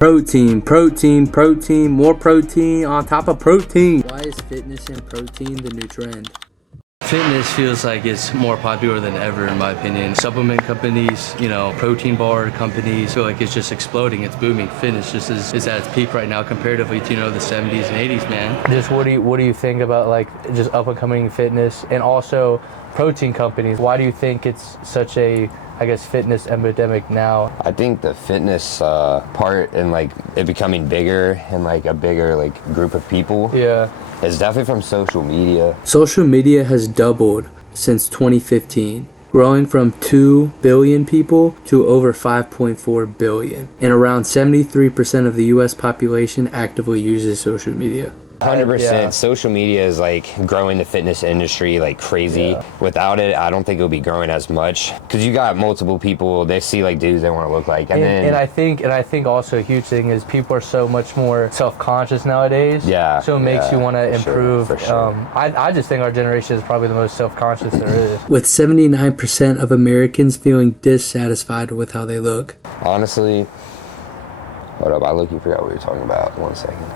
Protein, protein, protein, more protein on top of protein. Why is fitness and protein the new trend? Fitness feels like it's more popular than ever, in my opinion. Supplement companies, protein bar companies feel like it's just exploding. It's booming. Fitness just is at its peak right now comparatively to, the 70s and 80s, man. Just what do you think about like just up and coming fitness and also protein companies? Why do you think it's such a, I guess, fitness epidemic now? I think the fitness part and like it becoming bigger and like a bigger like group of people. Yeah. It's definitely from social media. Social media has doubled since 2015, growing from 2 billion people to over 5.4 billion. And around 73% of the US population actively uses social media. 100%. Yeah. Social media is like growing the fitness industry like crazy. Yeah. Without it, I don't think it'll be growing as much because you got multiple people. They see like dudes they want to look like, And I think also a huge thing is people are so much more self-conscious nowadays. Yeah. So it makes you want to improve. For sure. I just think our generation is probably the most self-conscious there is. With 79% of Americans feeling dissatisfied with how they look. Honestly, hold up, I forgot what we were talking about. 1 second.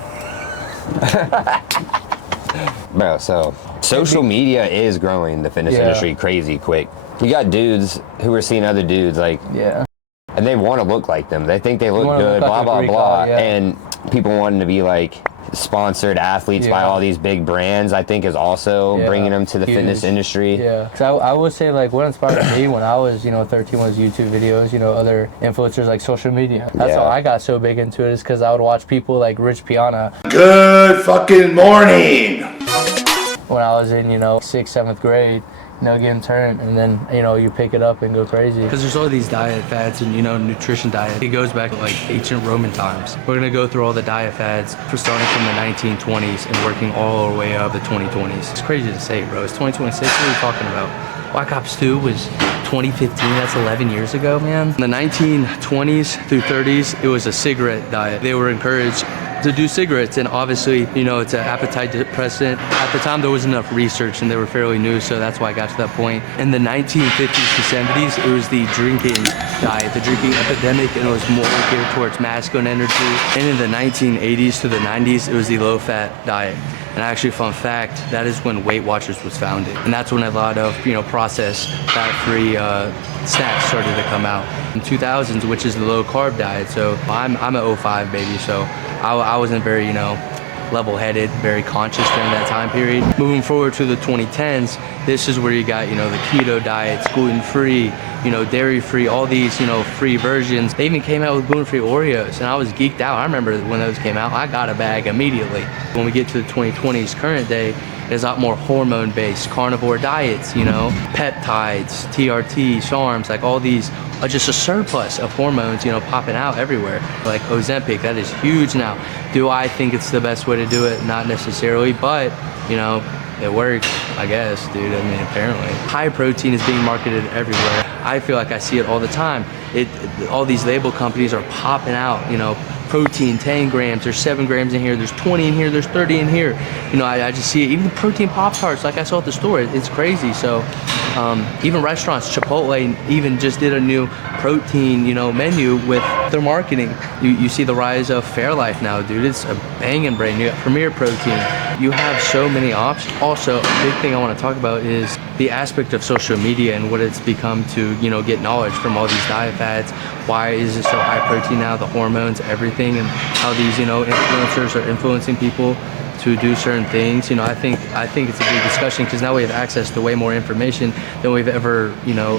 Bro, so social media is growing the fitness industry crazy quick. You got dudes who are seeing other dudes like, and they want to look like them. They think they look good, blah, blah, blah. And people wanting to be like sponsored athletes by all these big brands, I think is also bringing them to the fitness industry. Yeah, so I would say like what inspired me when I was 13 was YouTube videos, other influencers like social media. That's how I got so big into it, is because I would watch people like Rich Piana. Good fucking morning. When I was in 6th, 7th grade, getting turned, and then you pick it up and go crazy. Because there's all these diet fads and nutrition diet. It goes back to like ancient Roman times. We're gonna go through all the diet fads for starting from the 1920s and working all the way up the 2020s. It's crazy to say, bro. It's 2026. What are you talking about? Black Ops 2 was 2015. That's 11 years ago, man. In the 1920s through 30s, it was a cigarette diet. They were encouraged to do cigarettes, and obviously, it's an appetite depressant. At the time, there wasn't enough research, and they were fairly new, so that's why I got to that point. In the 1950s to 70s, it was the drinking diet, the drinking epidemic, and it was more geared towards masculine energy. And in the 1980s to the 90s, it was the low-fat diet. And actually, fun fact, that is when Weight Watchers was founded. And that's when a lot of, processed, fat-free snacks started to come out. In 2000s, which is the low-carb diet, so I'm a 05 baby, so I wasn't very, level-headed, very conscious during that time period. Moving forward to the 2010s, this is where you got, the keto diets, gluten-free, dairy-free, all these, free versions. They even came out with gluten-free Oreos, and I was geeked out. I remember when those came out, I got a bag immediately. When we get to the 2020s, current day, there's a lot more hormone-based carnivore diets, peptides, TRT, SARMs, like all these, just a surplus of hormones, popping out everywhere. Like Ozempic, that is huge now. Do I think it's the best way to do it? Not necessarily, but, it works, I guess, dude. I mean, apparently. High protein is being marketed everywhere. I feel like I see it all the time. All these label companies are popping out, protein 10 grams, there's 7 grams in here, there's 20 in here, there's 30 in here. I just see it. Even the protein Pop-Tarts, like I saw at the store, it's crazy. So even restaurants, Chipotle even just did a new protein, menu with their marketing. You see the rise of Fairlife now, dude. It's a banging brand. You got Premier Protein. You have so many options. Also, a big thing I want to talk about is the aspect of social media and what it's become to, get knowledge from all these diet fads. Why is it so high protein now? The hormones, everything, and how these, influencers are influencing people to do certain things. I think it's a big discussion because now we have access to way more information than we've ever,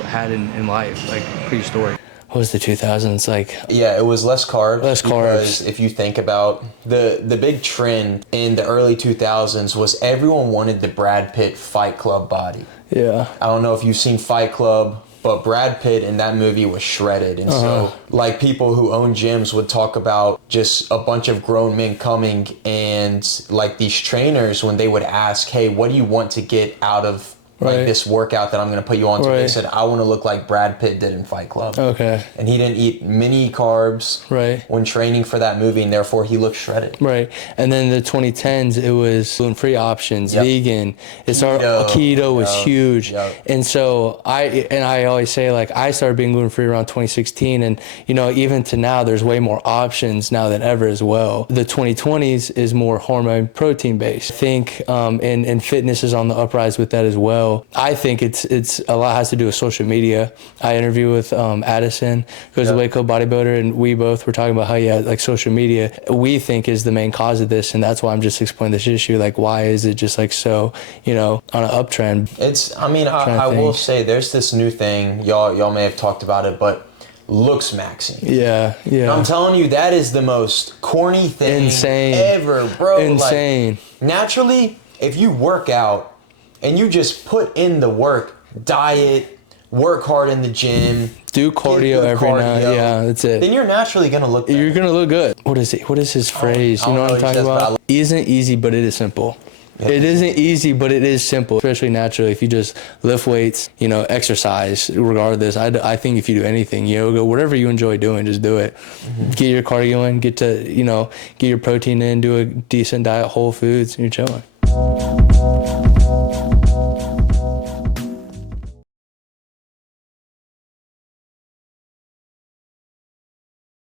had in life, like prehistoric. What was the 2000s like? Yeah, it was less carbs. Less carbs. Because if you think about the big trend in the early 2000s was everyone wanted the Brad Pitt Fight Club body. Yeah. I don't know if you've seen Fight Club, but Brad Pitt in that movie was shredded. And so like people who own gyms would talk about just a bunch of grown men coming and like these trainers, when they would ask, hey, what do you want to get out of like this workout that I'm going to put you on to. Right. They said, I want to look like Brad Pitt did in Fight Club. Okay. And he didn't eat many carbs when training for that movie, and therefore he looked shredded. Right. And then the 2010s, it was gluten-free options, vegan. Keto was huge. And so I always say, like, I started being gluten-free around 2016, and even to now, there's way more options now than ever as well. The 2020s is more hormone protein based. I think and fitness is on the uprise with that as well. I think it's a lot has to do with social media. I interview with Addison, who's a Waco bodybuilder, and we both were talking about how like social media we think is the main cause of this, and that's why I'm just explaining this issue. Like, why is it just like so on an uptrend? I will say there's this new thing, y'all may have talked about it, but looks maxing. Yeah. I'm telling you, that is the most corny thing ever, bro. Insane. Like, naturally, if you work out and you just put in the work, diet, work hard in the gym, do cardio every night. Yeah, that's it. Then you're naturally gonna look better. You're gonna look good. What is it? What is his phrase? You know what I'm talking about? Isn't easy, but it is simple. Yep. It isn't easy, but it is simple, especially naturally. If you just lift weights, exercise, regardless. I think if you do anything, yoga, whatever you enjoy doing, just do it. Mm-hmm. Get your cardio in, get your protein in, do a decent diet, whole foods, and you're chilling.